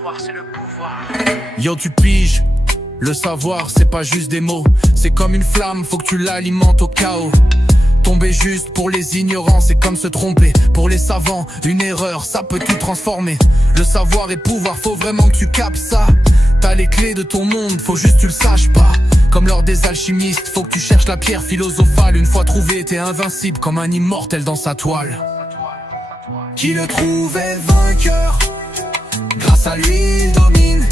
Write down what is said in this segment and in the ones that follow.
savoir, c'est le pouvoir. Yo, tu piges. Le savoir, c'est pas juste des mots. C'est comme une flamme, faut que tu l'alimentes au chaos. Tomber juste pour les ignorants, c'est comme se tromper. Pour les savants, une erreur, ça peut tout transformer. Le savoir et pouvoir, faut vraiment que tu captes ça. T'as les clés de ton monde, faut juste que tu le saches pas. Comme lors des alchimistes, faut que tu cherches la pierre philosophale. Une fois trouvé, t'es invincible comme un immortel dans sa toile. Qui le trouve est vainqueur, grâce à lui il domine.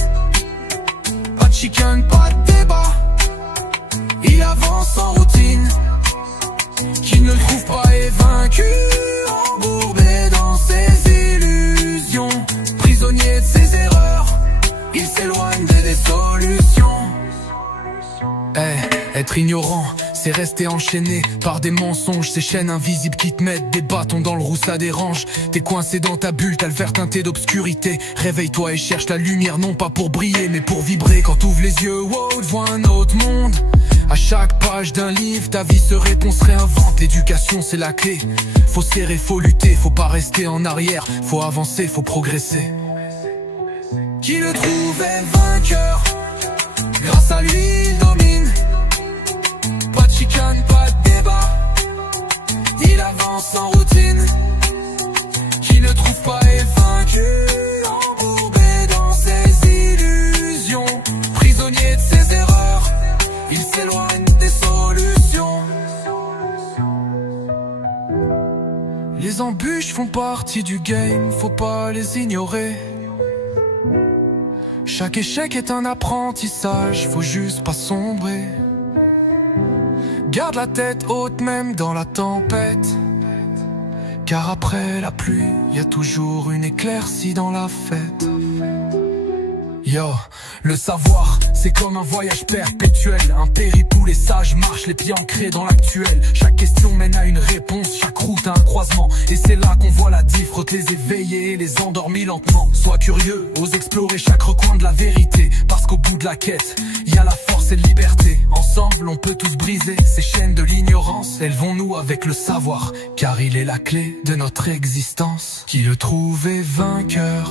Pas de chicken, pas de débat, il avance en routine. Qui ne le trouve pas est vaincu, embourbé dans ses illusions. Prisonnier de ses erreurs, il s'éloigne des solutions. Être ignorant, c'est rester enchaîné par des mensonges. Ces chaînes invisibles qui te mettent des bâtons dans le roue, ça dérange. T'es coincé dans ta bulle, t'as le verre teinté d'obscurité. Réveille-toi et cherche la lumière, non pas pour briller, mais pour vibrer. Quand t'ouvres les yeux, wow, tu vois un autre monde. À chaque page d'un livre, ta vie se réinvente. L'éducation, c'est la clé. Faut serrer, faut lutter, faut pas rester en arrière. Faut avancer, faut progresser. Qui le trouve est vainqueur, grâce à lui il domine. Pas de chicane, pas de débat, il avance en routine. Qui ne trouve pas est vaincu, embourbé dans ses illusions. Prisonnier de ses erreurs, il s'éloigne des solutions. Les embûches font partie du game, faut pas les ignorer. Chaque échec est un apprentissage, faut juste pas sombrer. Garde la tête haute même dans la tempête, car après la pluie, y a toujours une éclaircie dans la fête. Yo, le savoir, c'est comme un voyage perpétuel. Un périple où les sages marchent les pieds ancrés dans l'actuel. Chaque question mène à une réponse, chaque route a un croisement. Et c'est là qu'on voit la diff, entre les éveillés et les endormis lentement. Sois curieux, ose explorer chaque recoin de la vérité. Parce qu'au bout de la quête, y a la force et la liberté. Ensemble, on peut tous briser ces chaînes de l'ignorance. Élevons-nous avec le savoir, car il est la clé de notre existence. Qui le trouve est vainqueur,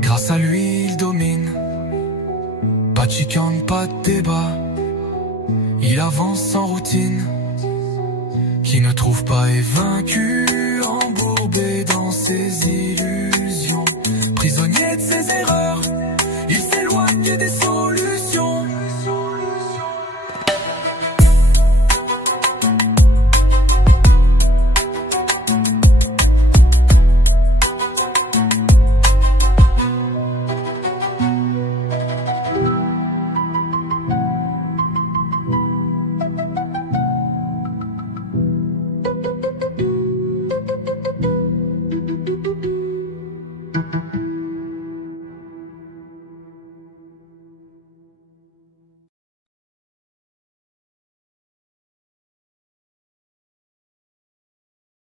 grâce à lui il domine. Pas de chicane, pas de débat, il avance en routine. Qui ne trouve pas est vaincu, embourbé dans ses illusions. Prisonnier de ses erreurs, il s'éloigne des solutions.